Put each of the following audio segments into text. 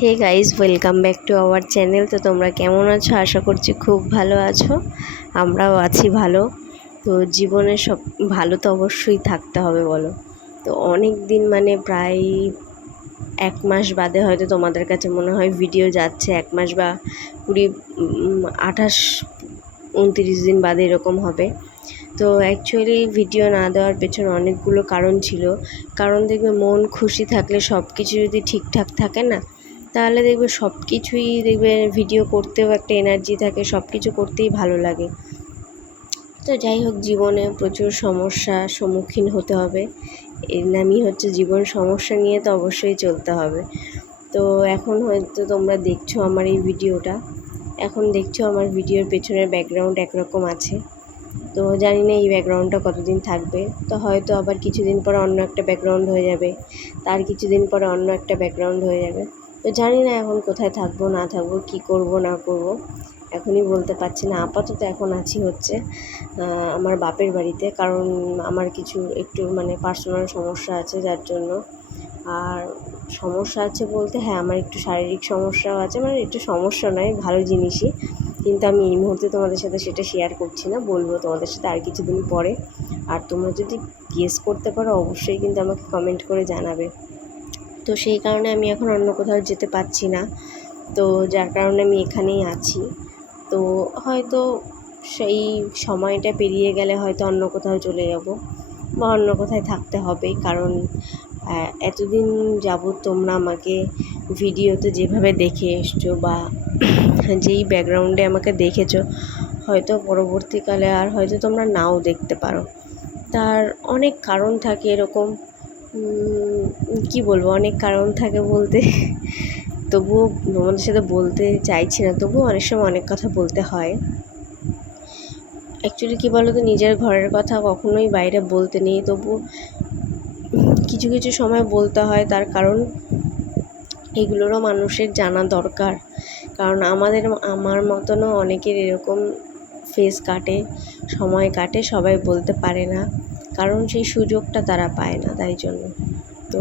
Hey guys welcome back to our channel. তো তোমরা কেমন আছো? আশা করছি খুব ভালো আছো। আমরাও আছি ভালো। তো জীবনে সব ভালো তো অবশ্যই থাকতে হবে, বলো। তো অনেক দিন মানে প্রায় এক মাস বাদে হয়তো তোমাদের কাছে মনে হয় ভিডিও যাচ্ছে। এক মাস বা কুড়ি আঠাশ, উনত্রিশ দিন বাদে এরকম হবে। তো অ্যাকচুয়ালি ভিডিও না দেওয়ার পেছনে অনেকগুলো কারণ ছিল। কারণ দেখবে মন খুশি থাকলে সব কিছু যদি ঠিকঠাক থাকে না তাহলে দেখবে সব কিছুই দেখবে ভিডিও করতেও একটা এনার্জি থাকে সব কিছু করতেই ভালো লাগে। তো যাই হোক, জীবনে প্রচুর সমস্যার সম্মুখীন হতে হবে। এর নামই হচ্ছে জীবন সমস্যা নিয়ে তো অবশ্যই চলতে হবে। তো এখন হয়তো তোমরা দেখছ আমার এই ভিডিওটা এখন দেখছ আমার ভিডিওর পেছনের ব্যাকগ্রাউন্ড একরকম আছে। তো জানি না এই ব্যাকগ্রাউন্ডটা কতদিন থাকবে। তো হয়তো আবার কিছুদিন পরে অন্য একটা ব্যাকগ্রাউন্ড হয়ে যাবে। তার কিছুদিন পরে অন্য একটা ব্যাকগ্রাউন্ড হয়ে যাবে। তো জানি না এখন কোথায় থাকব, না থাকব, কী করব, না করব। এখনই বলতে পারছি না, আপাতত এখন আছি হচ্ছে আমার বাপের বাড়িতে, কারণ আমার কিছু একটু মানে পার্সোনাল সমস্যা আছে যার জন্য। আর সমস্যা আছে বলতে হ্যাঁ আমার একটু শারীরিক সমস্যাও আছে মানে একটু সমস্যা নয়, ভালো জিনিসই। কিন্তু আমি এই মুহূর্তে তোমাদের সাথে সেটা শেয়ার করছি না, বলব তোমাদের সাথে আর কিছুদিন পরে। আর তোমরা যদি গেস করতে পারো, অবশ্যই কিন্তু আমাকে কমেন্ট করে জানাবে। তো সেই কারণে আমি এখন অন্য কোথাও যেতে পারছি না। তো যার কারণে আমি এখানেই আছি। তো হয়তো সেই সময়টা পেরিয়ে গেলে হয়তো অন্য কোথাও চলে যাব বা অন্য কোথায় থাকতে হবে। কারণ এতদিন যাবৎ তোমরা আমাকে ভিডিওতে যেভাবে দেখে এসছো বা যেই ব্যাকগ্রাউন্ডে আমাকে দেখেছ, হয়তো পরবর্তীকালে আর হয়তো তোমরা নাও দেখতে পারো। তার অনেক কারণ থাকে এরকম। কি বলব? অনেক কারণ থাকে বলতে। তবুও তোমাদের সাথে বলতে চাইছি না। তবুও অনেক সময় অনেক কথা বলতে হয়। অ্যাকচুয়ালি কী বলো তো নিজের ঘরের কথা কখনোই বাইরে বলতে নেই। তবু কিছু কিছু সময় বলতে হয়। তার কারণ এগুলোরও মানুষের জানা দরকার। কারণ আমাদের, আমার মতনও অনেকের এরকম ফেস কাটে, সময় কাটে, সবাই বলতে পারে না। কারণ সেই সুযোগটা তারা পায় না তাই জন্য। তো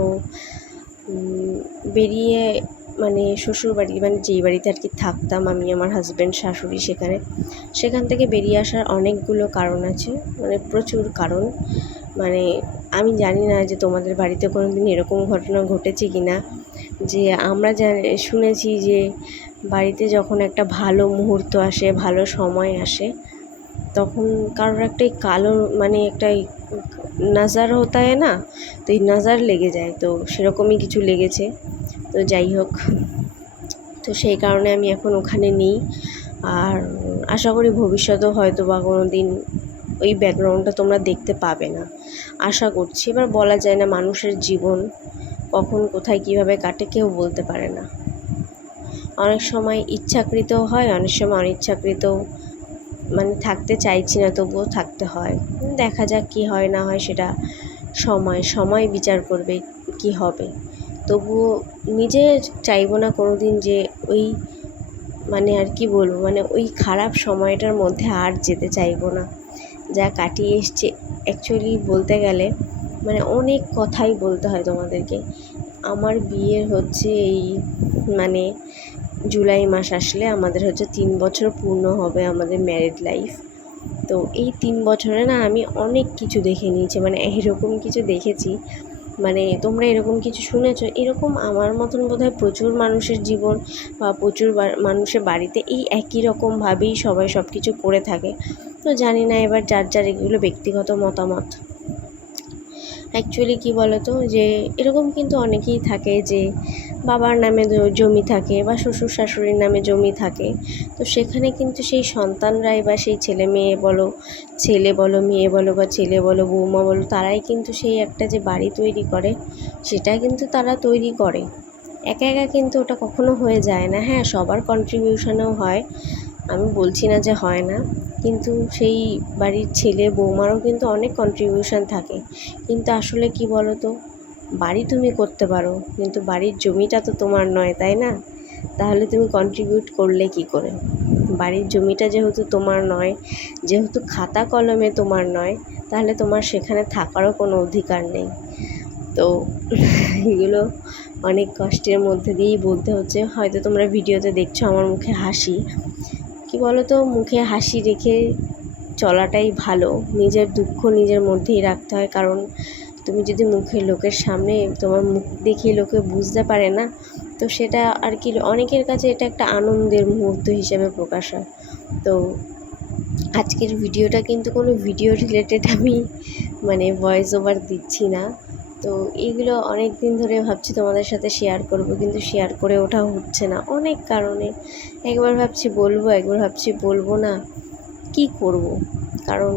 বেরিয়ে মানে শ্বশুরবাড়ি মানে যেই বাড়িতে আর কি থাকতাম আমি, আমার হাজব্যান্ড শাশুড়ি সেখানে, সেখান থেকে বেরিয়ে আসার অনেকগুলো কারণ আছে। মানে প্রচুর কারণ। মানে আমি জানি না যে তোমাদের বাড়িতে কোনো দিন এরকম ঘটনা ঘটেছে কি না যে আমরা শুনেছি যে বাড়িতে যখন একটা ভালো মুহূর্ত আসে, ভালো সময় আসে তখন কারোর একটা কালো মানে একটা নাজার হতা হয় না? তো এই নাজার লেগে যায়, তো সেরকমই কিছু লেগেছে। তো যাই হোক, তো সেই কারণে আমি এখন ওখানে নেই। আর আশা করি ভবিষ্যতেও হয়তো বা কোনো দিন ওই ব্যাকগ্রাউন্ডটা তোমরা দেখতে পাবে না। আশা করছি, এবার বলা যায় না মানুষের জীবন কখন, কোথায়, কীভাবে কাটে, কেউ বলতে পারে না। অনেক সময় ইচ্ছাকৃতও হয়, অনেক সময় অনিচ্ছাকৃতও মানে থাকতে চাইছি না, তবুও থাকতে হয়। দেখা যাক কী হয়, না হয় সেটা সময় সময় বিচার করবে কি হবে। তবুও নিজে চাইব না কোনো দিন যে ওই মানে আর কি বলব মানে ওই খারাপ সময়টার মধ্যে আর যেতে চাইব না। যা কাটিয়ে এসছে অ্যাকচুয়ালি বলতে গেলে মানে অনেক কথাই বলতে হয় তোমাদেরকে। আমার বিয়ের হচ্ছে এই মানে জুলাই মাস আসলে আমাদের হচ্ছে তিন বছর পূর্ণ হবে আমাদের ম্যারিড লাইফ তো এই তিন বছরে না আমি অনেক কিছু দেখে নিয়েছি মানে এরকম কিছু দেখেছি। মানে তোমরা এরকম কিছু শুনেছো? এরকম আমার মতন বোধহয় প্রচুর মানুষের জীবন বা প্রচুর মানুষের বাড়িতে এই একই রকমভাবেই সবাই সব কিছু করে থাকে। তো জানি না এবার যার যার এগুলো ব্যক্তিগত মতামত। অ্যাকচুয়ালি কী বলো তো যে এরকম কিন্তু অনেকেই থাকে যে বাবার নামে জমি থাকে বা শ্বশুর শাশুড়ির নামে জমি থাকে। তো সেখানে কিন্তু সেই সন্তানরাই বা সেই ছেলে মেয়ে বলো, ছেলে বলো, মেয়ে বলো বা ছেলে বলো, বৌমা বলো, তারাই কিন্তু সেই একটা যে বাড়ি তৈরি করে, সেটা কিন্তু তারা তৈরি করে। একা একা কিন্তু ওটা কখনো হয়ে যায় না। হ্যাঁ সবার কন্ট্রিবিউশনেও হয়। আমি বলছি না যে হয় না, কিন্তু সেই বাড়ির ছেলে বৌমারও কিন্তু অনেক কন্ট্রিবিউশন থাকে। কিন্তু আসলে কি বলো তো বাড়ি তুমি করতে পারো, কিন্তু বাড়ির জমিটা তো তোমার নয়, তাই না? তাহলে তুমি কন্ট্রিবিউট করলে কি করে? বাড়ির জমিটা যেহেতু তোমার নয়, যেহেতু খাতা কলমে তোমার নয়, তাহলে তোমার সেখানে থাকারও কোনো অধিকার নেই। তো এগুলো অনেক কষ্টের মধ্যে দিয়েই বলতে হচ্ছে। হয়তো তোমরা ভিডিওতে দেখছ আমার মুখে হাসি। কি বলো তো মুখে হাসি রেখে চলাটাই ভালো। নিজের দুঃখ নিজের মধ্যেই রাখতে হয়, কারণ তুমি যদি মুখে লোকের সামনে তোমার মুখ দেখিয়ে লোকে বুঝতে পারে না, তো সেটা আর কি, অনেকের কাছে এটা একটা আনন্দের মুহূর্ত হিসেবে প্রকাশ হয়। তো আজকের ভিডিওটা কিন্তু কোনো ভিডিও রিলেটেড আমি মানে ভয়েস ওভার দিচ্ছি না। তো এইগুলো অনেক দিন ধরে ভাবছি তোমাদের সাথে শেয়ার করব, কিন্তু শেয়ার করে ওঠা হচ্ছে না। অনেক কারণে। একবার ভাবছি বলব, একবার ভাবছি বলব না। কি করব? কারণ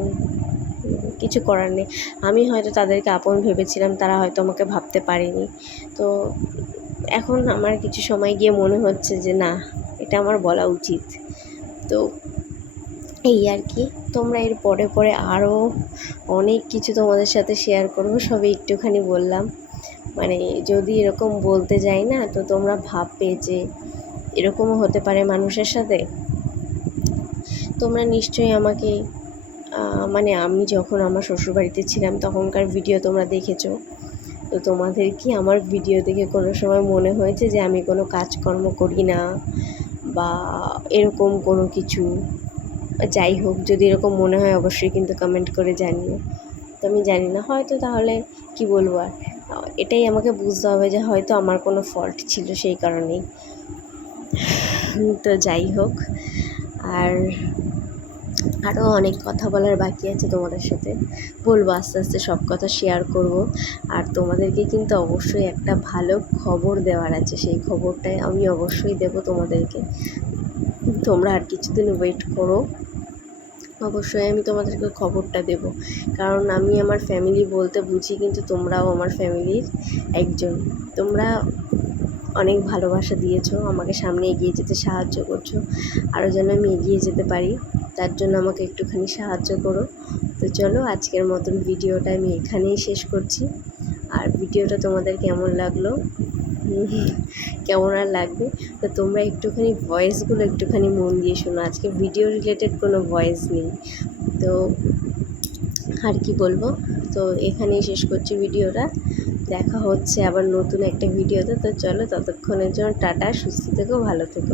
কিছু করার নেই। আমি হয়তো তাদেরকে আপন ভেবেছিলাম, তারা হয়তো আমাকে ভাবতে পারেনি। তো এখন আমার কিছু সময় গিয়ে মনে হচ্ছে যে, না, এটা আমার বলা উচিত। তো এই আর কি। তোমরা এর পরে পরে আরও অনেক কিছু তোমাদের সাথে শেয়ার করব সবে একটুখানি বললাম। মানে যদি এরকম বলতে যাই না, তো তোমরা ভাববে যে এরকমও হতে পারে মানুষের সাথে। তোমরা নিশ্চয়ই আমাকে মানে আমি যখন আমার শ্বশুরবাড়িতে ছিলাম, তখনকার ভিডিও তোমরা দেখেছ। তো তোমাদের কি আমার ভিডিও দেখে কোনো সময় মনে হয়েছে যে আমি কোনো কাজকর্ম করি না? বা এরকম কোনো কিছু? যাই হোক, যদি এরকম মনে হয় অবশ্যই কিন্তু কমেন্ট করে জানিও। তো আমি জানি না, হয়তো তাহলে কি বলব আর? এটাই আমাকে বুঝতে হবে যে হয়তো আমার কোনো ফল্ট ছিল সেই কারণেই। তো যাই হোক, আর আরও অনেক কথা বলার বাকি আছে তোমাদের সাথে। বলব আস্তে আস্তে সব কথা শেয়ার করব। আর তোমাদেরকে কিন্তু অবশ্যই একটা ভালো খবর দেওয়ার আছে, সেই খবরটাই আমি অবশ্যই দেব তোমাদেরকে। তোমরা আর কিছুদিন ওয়েট করো। অবশ্যই আমি তোমাদেরকে খবরটা দেব। কারণ আমি আমার ফ্যামিলি বলতে বুঝি, কিন্তু তোমরাও আমার ফ্যামিলির একজন। তোমরা অনেক ভালোবাসা দিয়েছ, আমাকে সামনে এগিয়ে যেতে সাহায্য করছ আরও যেন আমি এগিয়ে যেতে পারি, তার জন্য আমাকে একটুখানি সাহায্য করো। তো চলো, আজকের মতন ভিডিওটা আমি এখানেই শেষ করছি। আর ভিডিওটা তোমাদের কেমন লাগল? কেমন আর লাগবে? তো তোমরা একটুখানি ভয়েসগুলো একটুখানি মন দিয়ে শোনো। আজকে ভিডিও রিলেটেড কোনো ভয়েস নেই। তো আর কি বলব? তো এখানেই শেষ করছি ভিডিওটা দেখা হচ্ছে আবার নতুন একটা ভিডিওতে তো চলো ততক্ষণের জন্য টাটা, সুস্থ থেকো, ভালো থেকো।